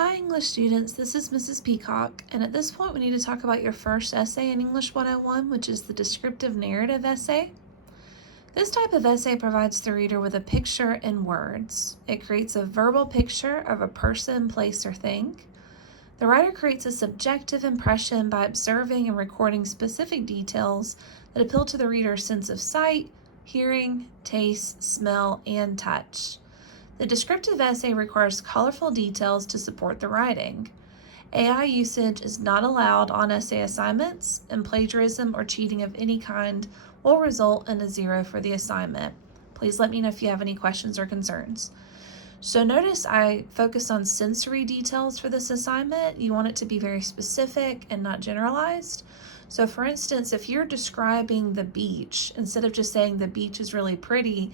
Hi English students, this is Mrs. Peacock, and at this point we need to talk about your first essay in English 101, which is the descriptive narrative essay. This type of essay provides the reader with a picture in words. It creates a verbal picture of a person, place, or thing. The writer creates a subjective impression by observing and recording specific details that appeal to the reader's sense of sight, hearing, taste, smell, and touch. The descriptive essay requires colorful details to support the writing. AI usage is not allowed on essay assignments, and plagiarism or cheating of any kind will result in a 0 for the assignment. Please let me know if you have any questions or concerns. So notice I focus on sensory details for this assignment. You want it to be very specific and not generalized. So for instance, if you're describing the beach, instead of just saying the beach is really pretty,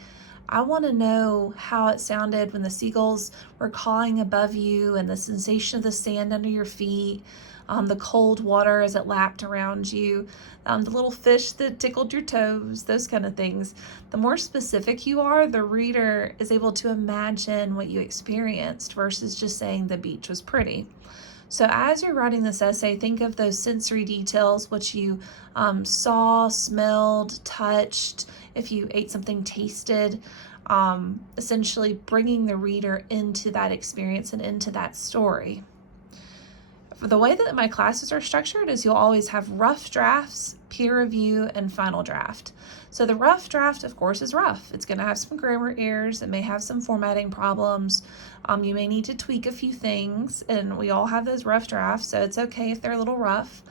I want to know how it sounded when the seagulls were cawing above you and the sensation of the sand under your feet, the cold water as it lapped around you, the little fish that tickled your toes, those kind of things. The more specific you are, the reader is able to imagine what you experienced versus just saying the beach was pretty. So as you're writing this essay, think of those sensory details, what you saw, smelled, touched, if you ate something, tasted, essentially bringing the reader into that experience and into that story. The way that my classes are structured is you'll always have rough drafts, peer review, and final draft. So the rough draft, of course, is rough. It's going to have some grammar errors. It may have some formatting problems. You may need to tweak a few things, and we all have those rough drafts, so it's okay if they're a little rough.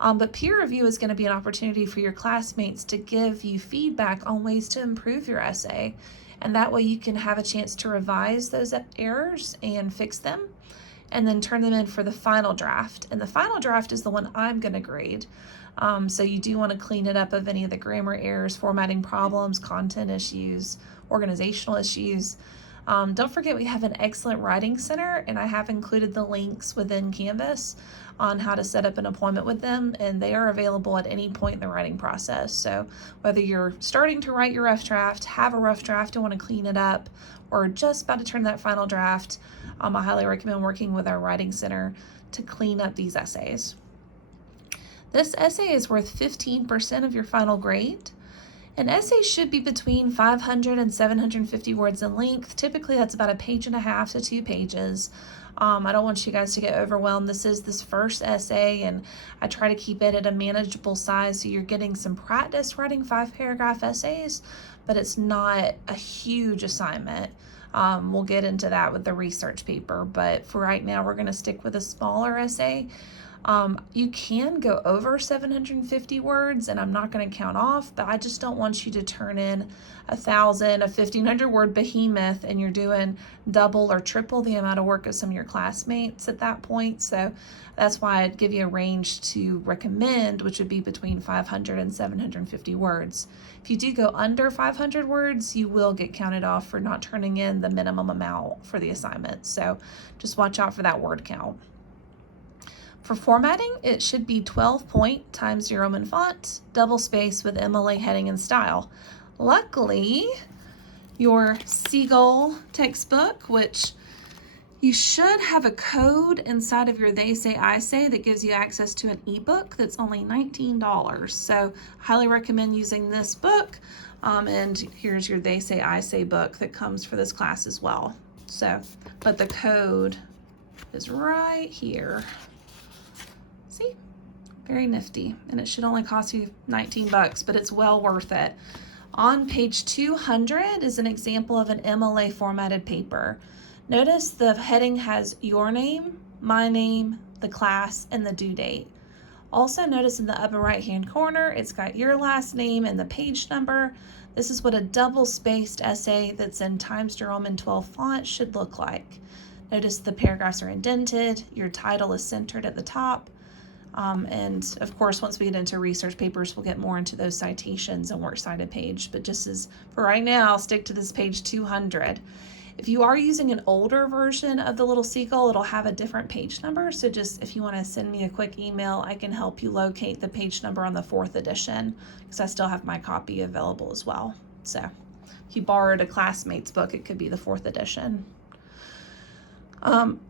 But peer review is going to be an opportunity for your classmates to give you feedback on ways to improve your essay, and that way you can have a chance to revise those errors and fix them, and then turn them in for the final draft. And the final draft is the one I'm going to grade. So you do want to clean it up of any of the grammar errors, formatting problems, content issues, organizational issues. Don't forget we have an excellent writing center, and I have included the links within Canvas on how to set up an appointment with them, and they are available at any point in the writing process. So whether you're starting to write your rough draft, have a rough draft and want to clean it up, or just about to turn that final draft, I highly recommend working with our writing center to clean up these essays. This essay is worth 15% of your final grade. An essay should be between 500 and 750 words in length. Typically, that's about 1.5 pages to 2 pages. I don't want you guys to get overwhelmed. This is this first essay, and I try to keep it at a manageable size so you're getting some practice writing 5-paragraph essays, but it's not a huge assignment. We'll get into that with the research paper, but for right now, we're going to stick with a smaller essay. You can go over 750 words, and I'm not going to count off, but I just don't want you to turn in 1,000, a 1,500 word behemoth, and you're doing double or triple the amount of work of some of your classmates at that point. So that's why I'd give you a range to recommend, which would be between 500 and 750 words. If you do go under 500 words, you will get counted off for not turning in the minimum amount for the assignment. So just watch out for that word count. For formatting, it should be 12 point Times New Roman font, double space with MLA heading and style. Luckily, your Seagull textbook, which you should have a code inside of your They Say, I Say that gives you access to an ebook that's only $19. So highly recommend using this book. And here's your They Say, I Say book that comes for this class as well. So, but the code is right here. See, very nifty, and it should only cost you $19, but it's well worth it. On page 200 is an example of an MLA formatted paper. Notice the heading has your name, my name, the class, and the due date. Also notice in the upper right hand corner, it's got your last name and the page number. This is what a double spaced essay that's in Times New Roman 12 font should look like. Notice the paragraphs are indented, your title is centered at the top. And of course, once we get into research papers, we'll get more into those citations and works cited page. But just as for right now, stick to this page 200. If you are using an older version of the Little Seagull, it'll have a different page number. So just if you want to send me a quick email, I can help you locate the page number on the 4th edition because I still have my copy available as well. So if you borrowed a classmate's book, it could be the 4th edition. Um,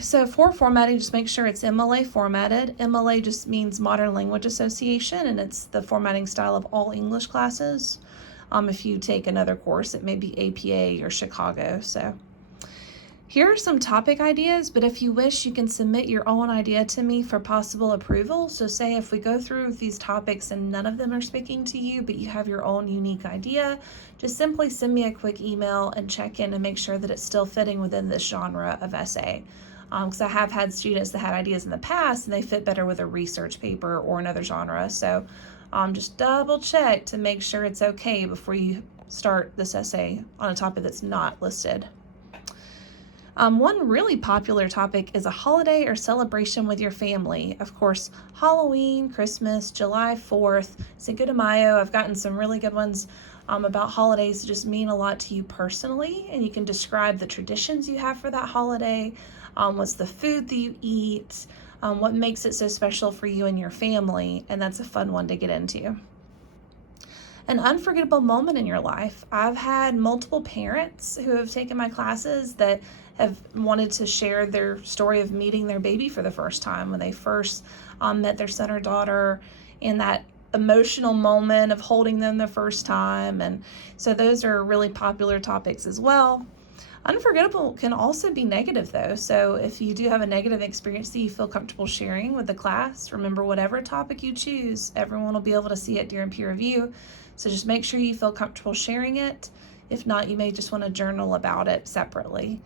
so for formatting, just make sure it's MLA formatted. MLA just means Modern Language Association, and it's the formatting style of all English classes. If you take another course, it may be APA or Chicago. So here are some topic ideas, but if you wish, you can submit your own idea to me for possible approval. So say if we go through these topics and none of them are speaking to you, but you have your own unique idea, just simply send me a quick email and check in and make sure that it's still fitting within this genre of essay. Because I have had students that had ideas in the past and they fit better with a research paper or another genre. So just double check to make sure it's okay before you start this essay on a topic that's not listed. One really popular topic is a holiday or celebration with your family. Of course, Halloween, Christmas, July 4th, Cinco de Mayo. I've gotten some really good ones about holidays that just mean a lot to you personally, and you can describe the traditions you have for that holiday, what's the food that you eat, what makes it so special for you and your family, and that's a fun one to get into. An unforgettable moment in your life. I've had multiple parents who have taken my classes that have wanted to share their story of meeting their baby for the first time, when they first met their son or daughter, in that emotional moment of holding them the first time. And so those are really popular topics as well. Unforgettable can also be negative though. So if you do have a negative experience that you feel comfortable sharing with the class, remember whatever topic you choose, everyone will be able to see it during peer review. So just make sure you feel comfortable sharing it. If not, you may just want to journal about it separately.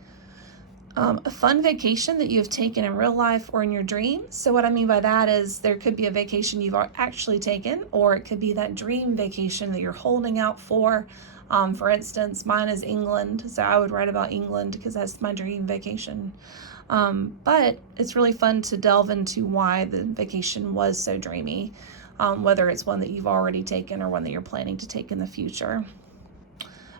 A fun vacation that you've taken in real life or in your dreams. So what I mean by that is there could be a vacation you've actually taken, or it could be that dream vacation that you're holding out for. For instance, mine is England, so I would write about England because that's my dream vacation. But it's really fun to delve into why the vacation was so dreamy, whether it's one that you've already taken or one that you're planning to take in the future.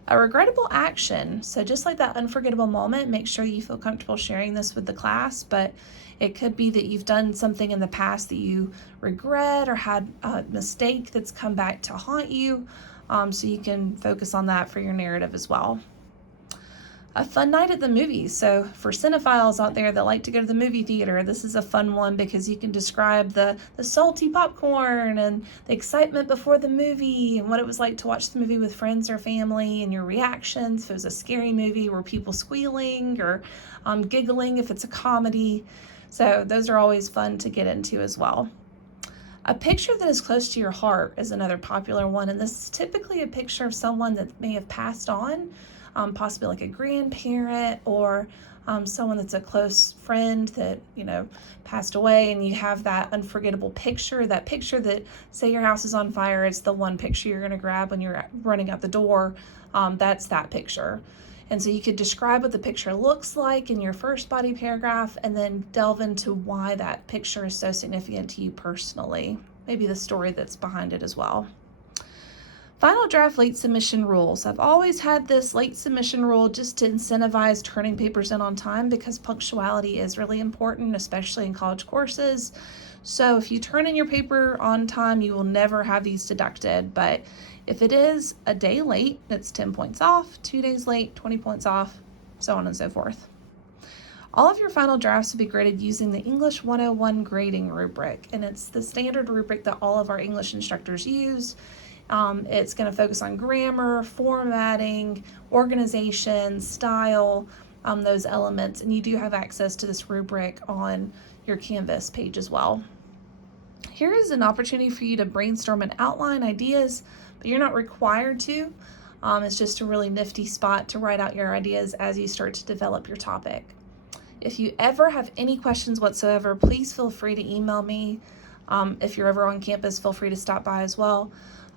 A regrettable action. So just like that unforgettable moment, make sure you feel comfortable sharing this with the class, but it could be that you've done something in the past that you regret or had a mistake that's come back to haunt you. So you can focus on that for your narrative as well. A fun night at the movies. So for cinephiles out there that like to go to the movie theater, this is a fun one because you can describe the salty popcorn and the excitement before the movie and what it was like to watch the movie with friends or family, and your reactions if it was a scary movie, were people squealing or giggling if it's a comedy. So those are always fun to get into as well. A picture that is close to your heart is another popular one, and this is typically a picture of someone that may have passed on, possibly like a grandparent or someone that's a close friend that, passed away, and you have that unforgettable picture, that picture that, say your house is on fire, it's the one picture you're going to grab when you're running out the door. That's that picture. And so you could describe what the picture looks like in your first body paragraph, and then delve into why that picture is so significant to you personally, maybe the story that's behind it as well. Final draft late submission rules. I've always had this late submission rule just to incentivize turning papers in on time, because punctuality is really important, especially in college courses. So if you turn in your paper on time, you will never have these deducted. But if it is a day late, that's 10 points off, 2 days late, 20 points off, so on and so forth. All of your final drafts will be graded using the English 101 grading rubric, and it's the standard rubric that all of our English instructors use. It's going to focus on grammar, formatting, organization, style, those elements, and you do have access to this rubric on your Canvas page as well. Here is an opportunity for you to brainstorm and outline ideas, but you're not required to. It's just a really nifty spot to write out your ideas as you start to develop your topic. If you ever have any questions whatsoever, please feel free to email me. If you're ever on campus, feel free to stop by as well.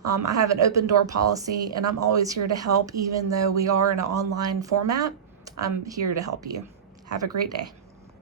I have an open door policy, and I'm always here to help, even though we are in an online format. I'm here to help you. Have a great day.